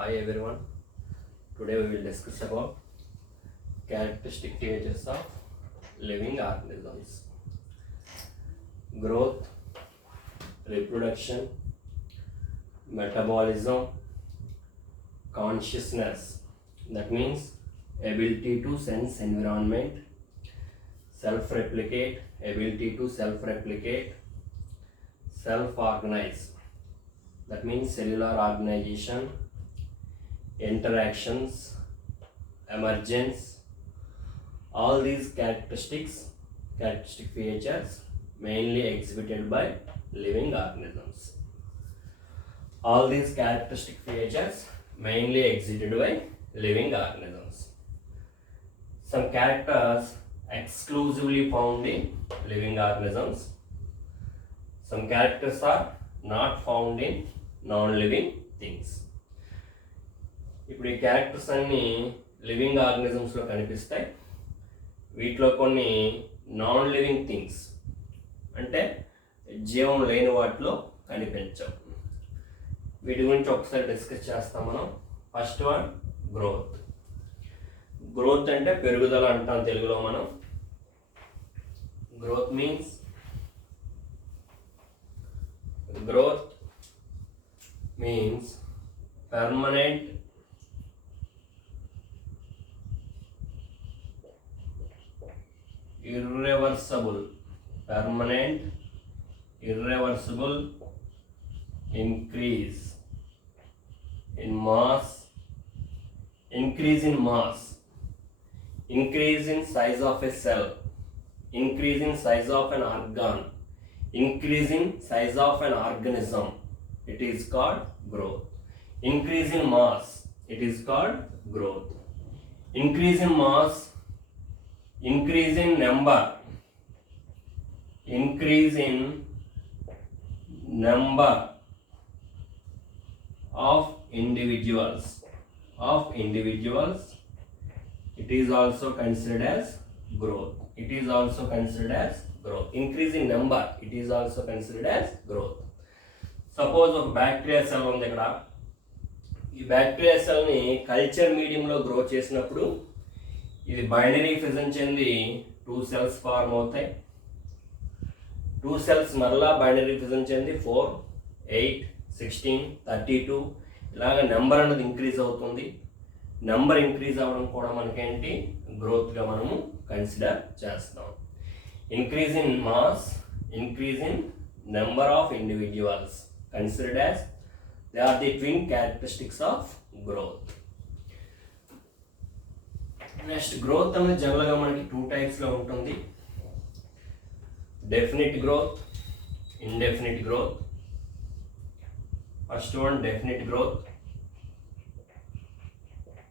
Hi everyone. Today we will discuss about characteristic features of living organisms. Growth, reproduction, metabolism, consciousness. That means ability to sense environment, self-replicate, ability to self-replicate, self-organize. That means cellular organization, interactions, emergence. All these characteristic features mainly exhibited by living organisms. All these characteristic features mainly exhibited by living organisms. Some characters exclusively found in living organisms. Some characters are not found in non-living things. ఇప్పుడు ఈ క్యారెక్టర్స్ అన్నీ లివింగ్ ఆర్గనిజమ్స్లో కనిపిస్తాయి. వీటిలో కొన్ని non living things అంటే జీవం లేని వాటిలో కనిపించవు. వీటి గురించి ఒకసారి డిస్కస్ చేస్తాం మనం. First one growth. గ్రోత్ అంటే పెరుగుదల అంటాం తెలుగులో మనం. Growth means permanent irreversible increase in mass, increase in size of a cell, increase in size of an organ, increase in size of an organism. It is called growth. Increase in mass, it is called growth. Increase in mass, increase in number, increase in number of individuals, it is also considered as growth. Increase in number, it is also considered as growth. Suppose ఒక bacteria cell ఉంది ఇక్కడ. ఈ బ్యాక్టీరియా సెల్ని కల్చర్ మీడియంలో గ్రో చేసినప్పుడు ఇది binary fission చెంది 2 cells form అవుతాయి. 2 cells మరలా బైనరీ ఫిజన్ చెంది 4, 8, 16, 32 ఇలాగ నెంబర్ అనేది ఇంక్రీజ్ అవుతుంది. నెంబర్ ఇంక్రీజ్ అవ్వడం కూడా మనకేంటి గ్రోత్గా మనము కన్సిడర్ చేస్తాం. Increase in mass, increase in number of individuals considered as they are the twin characteristics of growth. Next growth అనేది జనరల్గా మనకి 2 టైప్స్లో ఉంటుంది. Definite growth, indefinite growth. First one definite growth.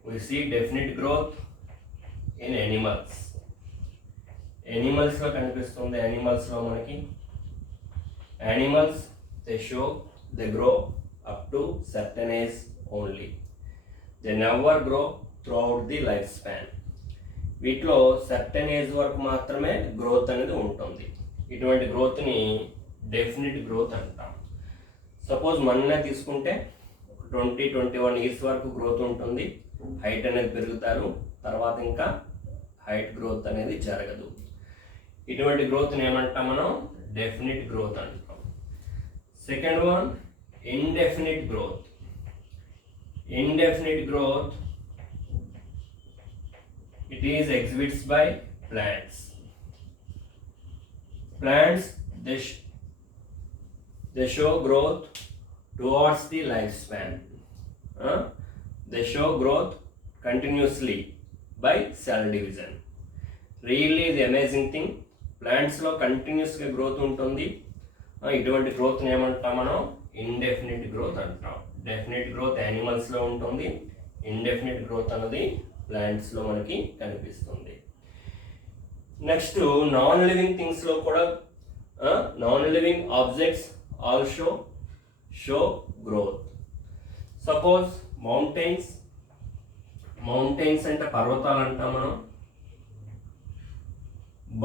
we see definite growth in animals. యానిమల్స్లో కనిపిస్తుంది. యానిమల్స్లో మనకి animals they grow up to certain age only. They never grow throughout the lifespan. వీటిలో సర్టెన్ ఏజ్ వరకు మాత్రమే గ్రోత్ అనేది ఉంటుంది. ఇటువంటి గ్రోత్ని డెఫినిట్ గ్రోత్ అంటాం. సపోజ్ మననే తీసుకుంటే 20-21 ఇయర్స్ వరకు గ్రోత్ ఉంటుంది. హైట్ అనేది పెరుగుతారు. తర్వాత ఇంకా హైట్ గ్రోత్ అనేది జరగదు. ఇటువంటి గ్రోత్ని ఏమంటాం మనం? డెఫినిట్ గ్రోత్ అంటాం. Second one, indefinite growth. Indefinite growth, it is exhibits by plants. Plants, they show growth towards the lifespan. They show growth continuously by cell division. Really the amazing thing, plants లో కంటిన్యూస్గా గ్రోత్ ఉంటుంది. ఇటువంటి గ్రోత్ని ఏమంటాం మనం? Indefinite growth అంటాం. Definite growth యానిమల్స్లో ఉంటుంది. ఇండెఫినిట్ గ్రోత్ అనేది ప్లాంట్స్లో మనకి కనిపిస్తుంది. నెక్స్ట్ నాన్ లివింగ్ థింగ్స్లో కూడా non living objects also show growth. Suppose mountains అంటే పర్వతాలు అంటాం మనం.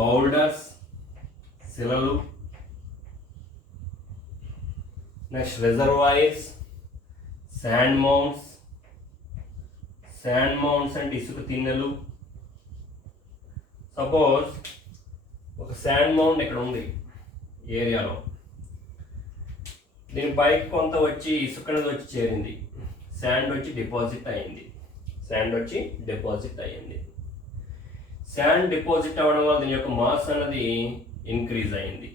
బౌల్డర్స్ శిలలు. Next reservoirs, sand mounts, sand mounds అంటే ఇసుక తిన్నెలు. సపోజ్ ఒక శాండ్ మౌండ్ ఇక్కడ ఉంది ఏరియాలో, దీని పైకి కొంత వచ్చి ఇసుక అనేది వచ్చి చేరింది, శాండ్ వచ్చి డిపాజిట్ అయింది. శాండ్ డిపాజిట్ అవ్వడం వల్ల దీని యొక్క మాస్ అన్నది ఇంక్రీజ్ అయింది.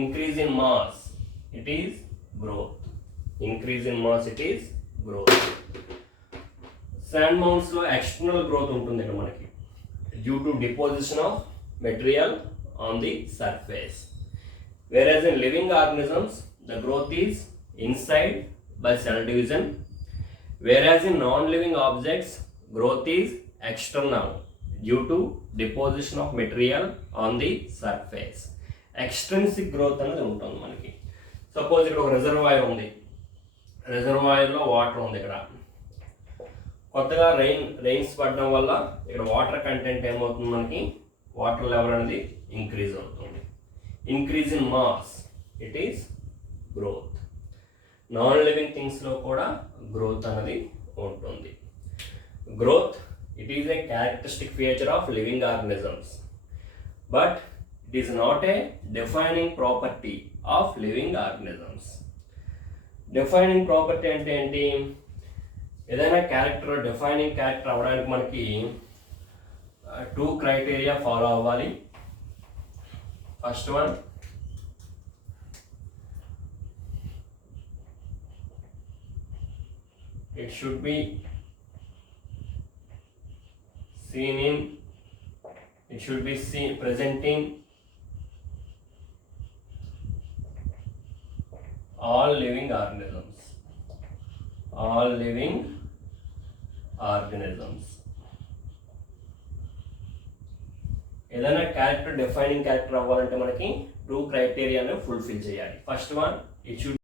Increase in mass it is growth. Sand mounds లో ఎక్స్టర్నల్ గ్రోత్ ఉంటుంది ఇక్కడ మనకి, due to deposition of material on the surface. Whereas in living organisms, the growth is inside by cell division. Whereas in non-living objects, growth is external due to deposition of material on the surface. Extrinsic growth అనేది ఉంటుంది మనకి. సపోజ్ ఇక్కడ ఒక రిజర్వాయర్ ఉంది, రిజర్వాయర్లో వాటర్ ఉంది. ఇక్కడ కొత్తగా రెయిన్స్ పడడం వల్ల ఇక్కడ వాటర్ కంటెంట్ ఏమవుతుంది, మనకి వాటర్ లెవెల్ అనేది ఇంక్రీజ్ అవుతుంది. Increase in mass it is growth. Non living థింగ్స్లో కూడా గ్రోత్ అనేది ఉంటుంది. Growth it is a characteristic feature of living organisms, but it is not a defining property of living organisms. Defining property అంటే ఏంటి? ఏదైనా defining character అవ్వడానికి మనకి 2 criteria follow అవ్వాలి. First one, it should be presenting all living organisms. ఏదైనా defining character అవ్వాలంటే మనకి 2 క్రైటీరియాను ఫుల్ఫిల్ చేయాలి. First one, it should